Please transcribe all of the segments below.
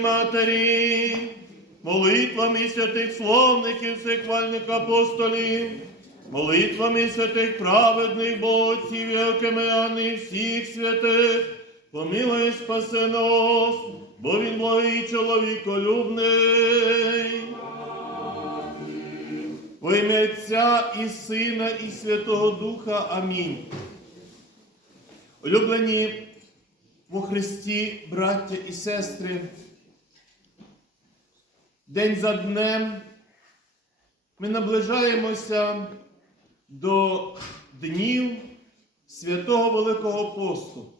Матері, молитвами святих словників, секвальних апостолів, молитвами святих праведних Богоців, і всіх святих, помилуй спаси нас, бо він благий чоловіколюбний. Во ім'я Отця і Сина, і Святого Духа. Амінь. Улюблені во Христі, браття і сестри, день за днем ми наближаємося до днів святого Великого посту.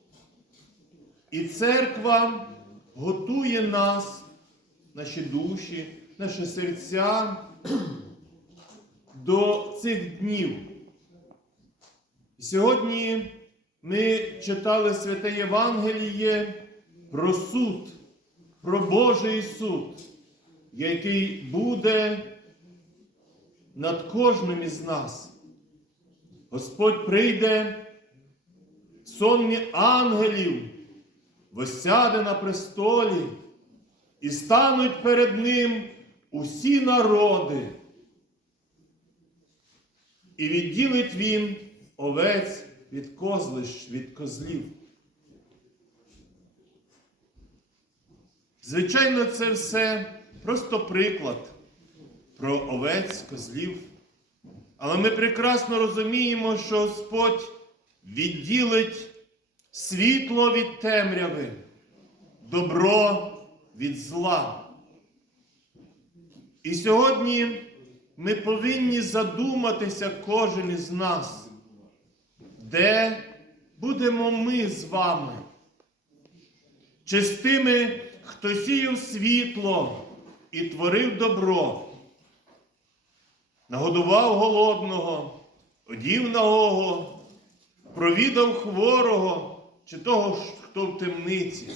І церква готує нас, наші душі, наші серця до цих днів. Сьогодні ми читали Святе Євангеліє про суд, про Божий суд, який буде над кожним із нас. Господь прийде, сонні ангелів, восяде на престолі, і стануть перед Ним усі народи. І відділить він овець від козлищ, від козлів. Звичайно, це все просто приклад про овець, козлів. Але ми прекрасно розуміємо, що Господь відділить світло від темряви, добро від зла. І сьогодні ми повинні задуматися кожен із нас, де будемо ми з вами, чи з тими, хто сіяв світло і творив добро, нагодував голодного, одів нагого, провідав хворого, чи того, хто в темниці.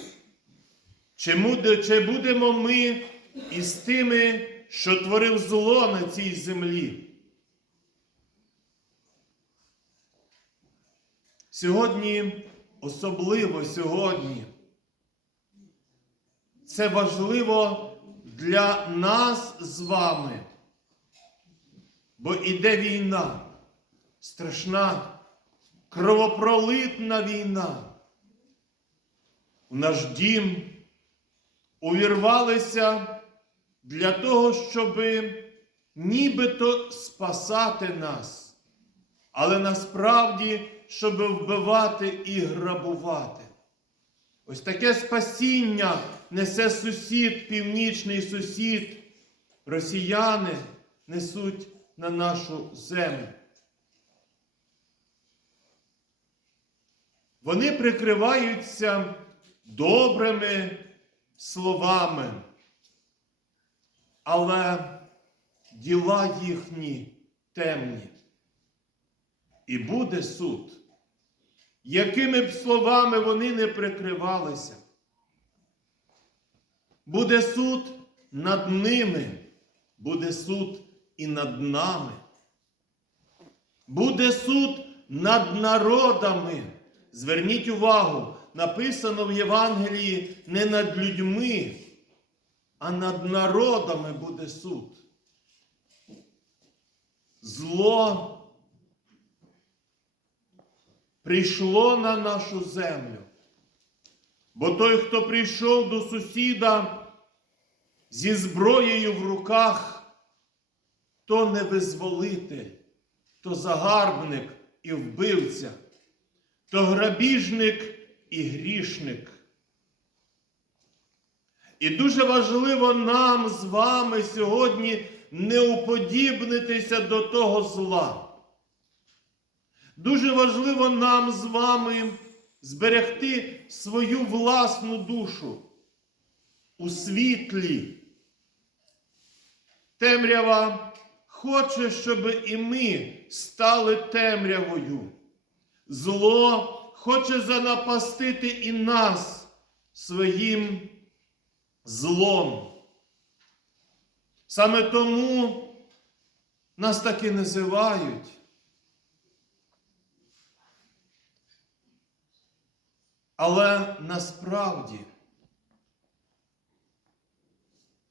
Чи буде- Чи будемо ми із тими, що творив зло на цій землі? Сьогодні, особливо сьогодні, це важливо для нас з вами, бо іде війна, страшна, кровопролитна війна. У наш дім увірвалися для того, щоб нібито спасати нас, але насправді, щоб вбивати і грабувати. Ось таке спасіння несе сусід, північний сусід, росіяни несуть на нашу землю. Вони прикриваються добрими словами, але діла їхні темні. І буде суд, якими б словами вони не прикривалися. Буде суд над ними, буде суд і над нами. Буде суд над народами. Зверніть увагу, написано в Євангелії не над людьми, а над народами буде суд. Зло прийшло на нашу землю. Бо той, хто прийшов до сусіда зі зброєю в руках, то не визволитель, то загарбник і вбивця, то грабіжник і грішник. І дуже важливо нам з вами сьогодні не уподібнитися до того зла. Дуже важливо нам з вами зберегти свою власну душу у світлі. Темрява хоче, щоб і ми стали темрявою. Зло хоче занапастити і нас своїм злом. Саме тому нас так і називають. Але насправді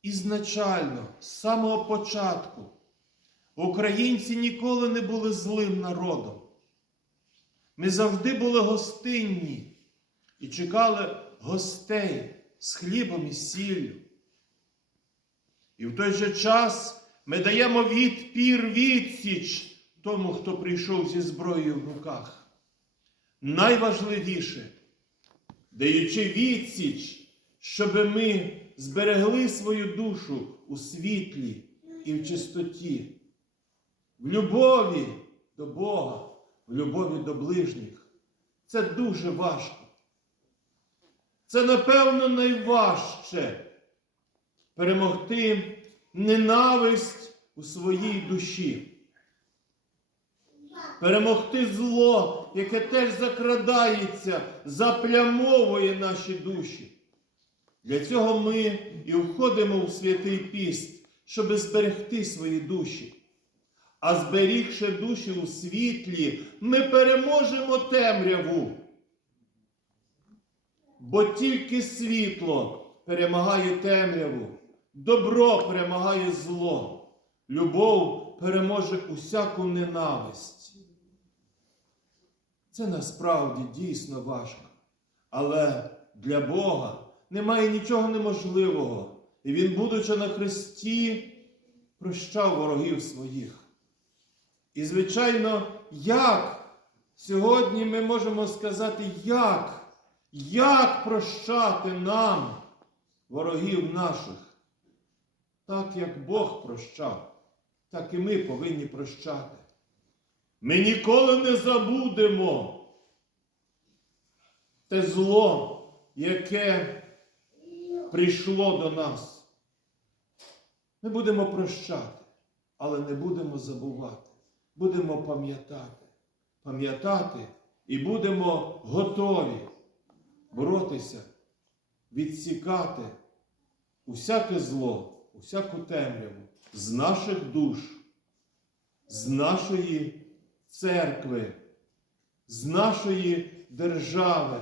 ізначально, з самого початку, українці ніколи не були злим народом. Ми завжди були гостинні і чекали гостей з хлібом і сіллю. І в той же час ми даємо відпір відсіч тому, хто прийшов зі зброєю в руках. Найважливіше, даючи відсіч, щоб ми зберегли свою душу у світлі і в чистоті, в любові до Бога, в любові до ближніх. Це дуже важко. Це, напевно, найважче перемогти ненависть у своїй душі. Перемогти зло, яке теж закрадається, заплямовує наші душі. Для цього ми і входимо у святий піст, щоб зберегти свої душі. А зберігши душі у світлі, ми переможемо темряву. Бо тільки світло перемагає темряву, добро перемагає зло, любов переможе усяку ненависть. Це насправді дійсно важко. Але для Бога немає нічого неможливого. І Він, будучи на хресті, прощав ворогів своїх. І, звичайно, як сьогодні ми можемо сказати, як, як прощати нам ворогів наших? Так як Бог прощав, так і ми повинні прощати. Ми ніколи не забудемо те зло, яке прийшло до нас. Ми будемо прощати, але не будемо забувати. Будемо пам'ятати, пам'ятати і будемо готові боротися, відсікати усяке зло, усяку темряву з наших душ, з нашої церкви, з нашої держави,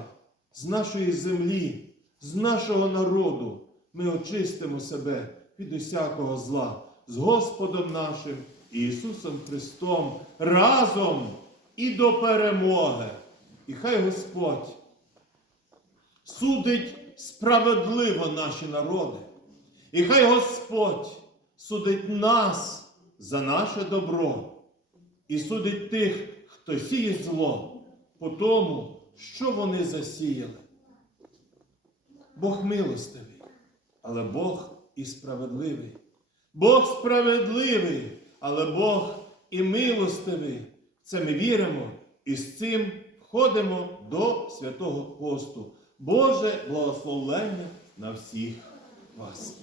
з нашої землі, з нашого народу. Ми очистимо себе від усякого зла з Господом нашим Ісусом Христом разом і до перемоги. І хай Господь судить справедливо наші народи. І хай Господь судить нас за наше добро і судить тих, хто сіє зло по тому, що вони засіяли. Бог милостивий, але Бог і справедливий. Бог справедливий, але Бог і милостивий. Це ми віримо і з цим входимо до святого посту. Боже благословення на всіх вас.